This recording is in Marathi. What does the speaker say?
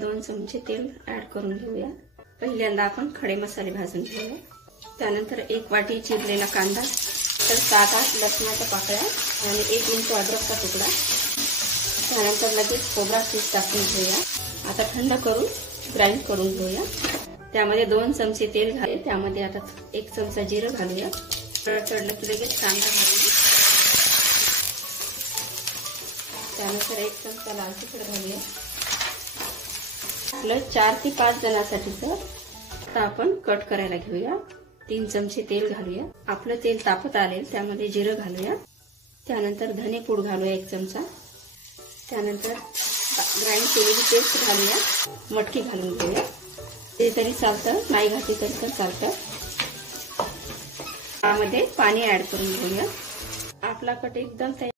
2 चमचे तेल ऍड करून घेऊया। पहिल्यांदा आपण खडे मसाले भाजून घेऊया। त्यानंतर 1 वाटी चिरलेला कांदा, तर 7-8 लसणाच्या पाकळ्या आणि 1 इंच अद्रकचा तुकडा। त्यानंतर लगेच खोबरा किस टाकून घेऊया। आता थंड करून ग्राइंड करून घेऊया। त्यामध्ये 2 चमचे तेल घाले, त्यामध्ये आता 1 चमचा जिरं घालूया। तडतडलं की लगेच कांदा घालूया। त्यानंतर 1 चमचा लाल तिखट घालूया। आपलं 4 ते 5 जणांसाठीचं आता आपण कट करायला घेऊया। 3 चमचे तेल घालूया। आपलं तेल तापत आले त्यामध्ये जिरं घालूया। त्यानंतर धने पूड घालूया 1 चमचा। त्यानंतर ग्राइंड केलेली पेस्ट घालूया। मटकी घालून घेऊया। ते तरी चालतं, नाही घातली तरी पण चालतं। त्यामध्ये पाणी ऍड करून घेऊया। आपला कट एकदम